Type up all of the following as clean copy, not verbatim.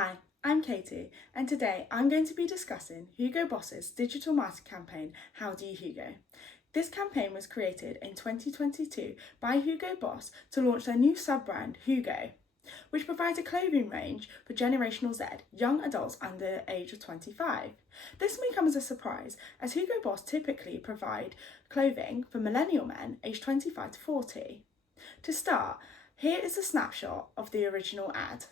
Hi, I'm Katie, and today I'm going to be discussing Hugo Boss's digital marketing campaign, How Do You Hugo? This campaign was created in 2022 by Hugo Boss to launch their new sub-brand, Hugo, which provides a clothing range for Generational Z, young adults under the age of 25. This may come as a surprise, as Hugo Boss typically provide clothing for millennial men aged 25 to 40. To start, here is a snapshot of the original ad.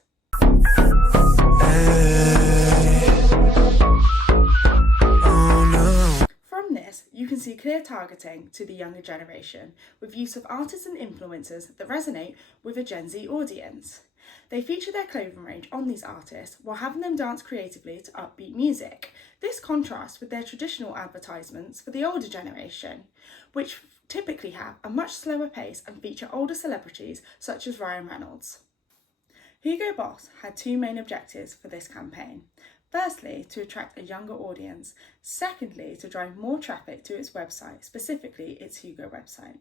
From this, you can see clear targeting to the younger generation with use of artists and influencers that resonate with a Gen Z audience. They feature their clothing range on these artists while having them dance creatively to upbeat music. This contrasts with their traditional advertisements for the older generation, which typically have a much slower pace and feature older celebrities such as Ryan Reynolds. Hugo Boss had two main objectives for this campaign. Firstly, to attract a younger audience. Secondly, to drive more traffic to its website, specifically its Hugo website.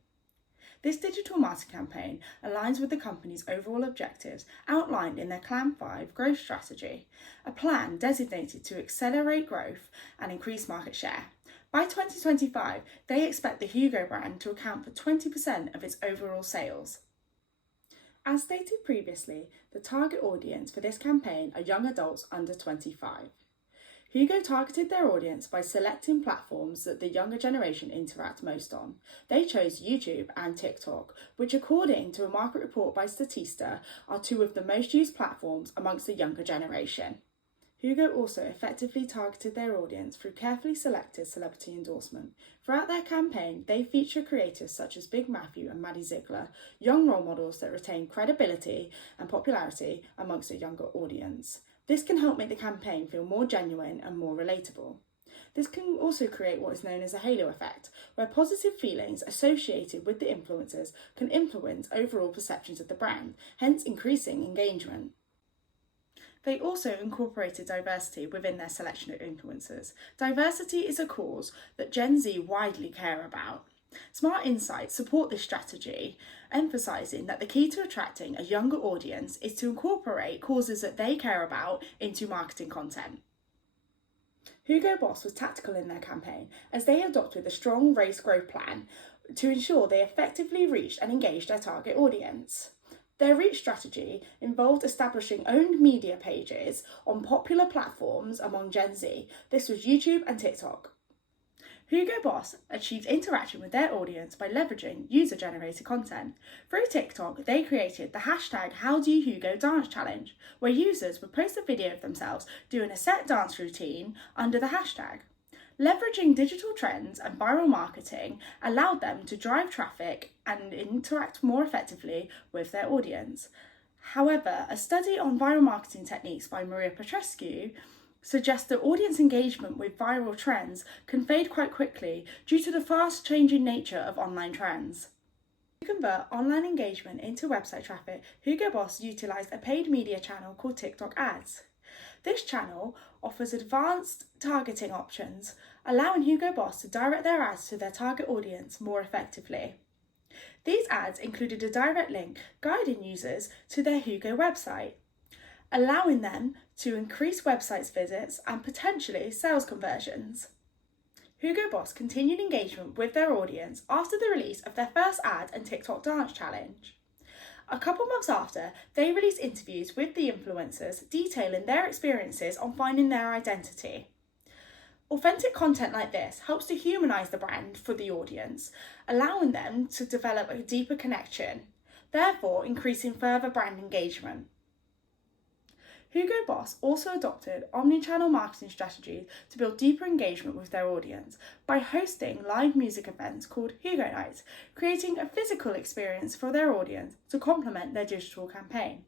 This digital marketing campaign aligns with the company's overall objectives outlined in their Clan 5 growth strategy, a plan designated to accelerate growth and increase market share. By 2025, they expect the Hugo brand to account for 20% of its overall sales. As stated previously, the target audience for this campaign are young adults under 25. Hugo targeted their audience by selecting platforms that the younger generation interact most on. They chose YouTube and TikTok, which according to a market report by Statista are two of the most used platforms amongst the younger generation. Hugo also effectively targeted their audience through carefully selected celebrity endorsement. Throughout their campaign, they feature creators such as Big Matthew and Maddie Ziegler, young role models that retain credibility and popularity amongst a younger audience. This can help make the campaign feel more genuine and more relatable. This can also create what is known as a halo effect, where positive feelings associated with the influencers can influence overall perceptions of the brand, hence increasing engagement. They also incorporated diversity within their selection of influencers. Diversity is a cause that Gen Z widely care about. Smart Insights support this strategy, emphasising that the key to attracting a younger audience is to incorporate causes that they care about into marketing content. Hugo Boss was tactical in their campaign as they adopted a strong race growth plan to ensure they effectively reached and engaged their target audience. Their reach strategy involved establishing owned media pages on popular platforms among Gen Z. This was YouTube and TikTok. Hugo Boss achieved interaction with their audience by leveraging user-generated content. Through TikTok, they created the hashtag #HowDoYouHugo dance challenge, where users would post a video of themselves doing a set dance routine under the hashtag. Leveraging digital trends and viral marketing allowed them to drive traffic and interact more effectively with their audience. However, a study on viral marketing techniques by Maria Petrescu suggests that audience engagement with viral trends can fade quite quickly due to the fast-changing nature of online trends. To convert online engagement into website traffic, Hugo Boss utilised a paid media channel called TikTok Ads. This channel offers advanced targeting options, allowing Hugo Boss to direct their ads to their target audience more effectively. These ads included a direct link guiding users to their Hugo website, allowing them to increase website visits and potentially sales conversions. Hugo Boss continued engagement with their audience after the release of their first ad and TikTok dance challenge. A couple months after, they released interviews with the influencers detailing their experiences on finding their identity. Authentic content like this helps to humanise the brand for the audience, allowing them to develop a deeper connection, therefore increasing further brand engagement. Hugo Boss also adopted omni-channel marketing strategies to build deeper engagement with their audience by hosting live music events called Hugo Nights, creating a physical experience for their audience to complement their digital campaign.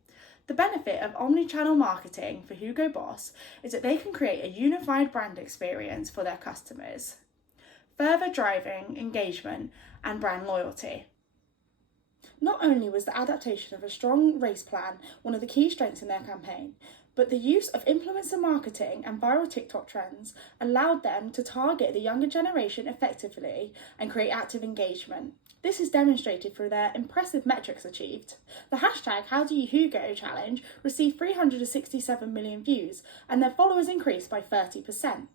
The benefit of omni-channel marketing for Hugo Boss is that they can create a unified brand experience for their customers, further driving engagement and brand loyalty. Not only was the adaptation of a strong race plan one of the key strengths in their campaign, but the use of influencer marketing and viral TikTok trends allowed them to target the younger generation effectively and create active engagement. This is demonstrated through their impressive metrics achieved. The hashtag HowDoYouHugo challenge received 367 million views, and their followers increased by 30%.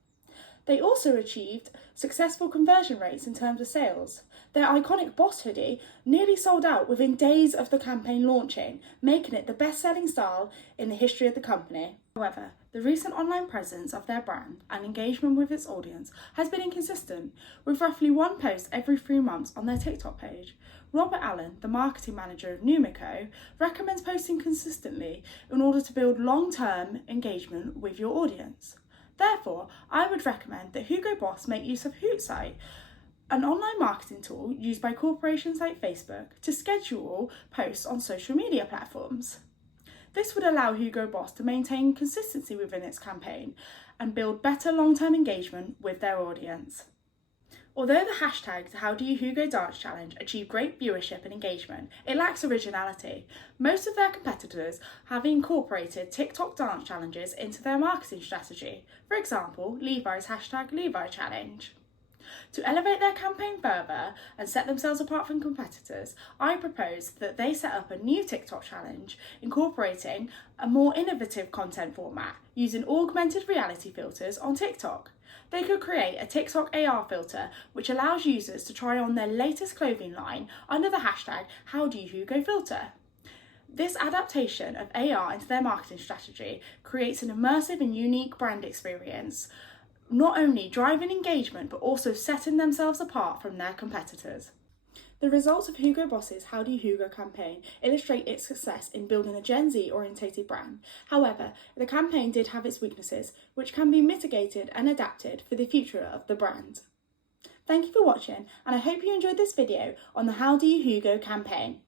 They also achieved successful conversion rates in terms of sales. Their iconic Boss hoodie nearly sold out within days of the campaign launching, making it the best-selling style in the history of the company. However, the recent online presence of their brand and engagement with its audience has been inconsistent, with roughly one post every 3 months on their TikTok page. Robert Allen, the marketing manager of Numico, recommends posting consistently in order to build long-term engagement with your audience. Therefore, I would recommend that Hugo Boss make use of Hootsuite, an online marketing tool used by corporations like Facebook to schedule posts on social media platforms. This would allow Hugo Boss to maintain consistency within its campaign and build better long-term engagement with their audience. Although the hashtag HowDoYouHugo Dance Challenge achieved great viewership and engagement, it lacks originality. Most of their competitors have incorporated TikTok dance challenges into their marketing strategy. For example, Levi's hashtag Levi Challenge. To elevate their campaign further and set themselves apart from competitors, I propose that they set up a new TikTok challenge incorporating a more innovative content format using augmented reality filters on TikTok. They could create a TikTok AR filter which allows users to try on their latest clothing line under the hashtag HowDoYouHugoFilter. This adaptation of AR into their marketing strategy creates an immersive and unique brand experience, not only driving engagement but also setting themselves apart from their competitors. The results of Hugo Boss's HowDoYouHugo campaign illustrate its success in building a Gen Z orientated brand. However, the campaign did have its weaknesses, which can be mitigated and adapted for the future of the brand. Thank you for watching, and I hope you enjoyed this video on the HowDoYouHugo campaign.